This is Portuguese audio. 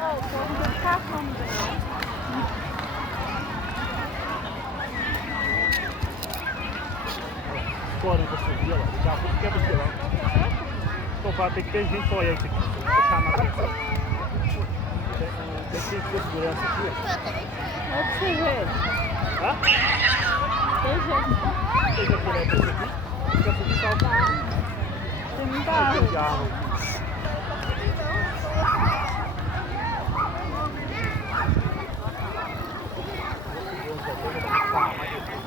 Oh, o povo deve estar fome. Fora da subir, olha, já vou porque é do pilão. Então pá, tem que ter gente para olhar aqui, para chamar a atenção. Tem que ter segurança aqui. Pode ser ver. Hã? Tem gente. Tem que ter aqui, fica por salvar. Tem muita Tem árvore. árvore.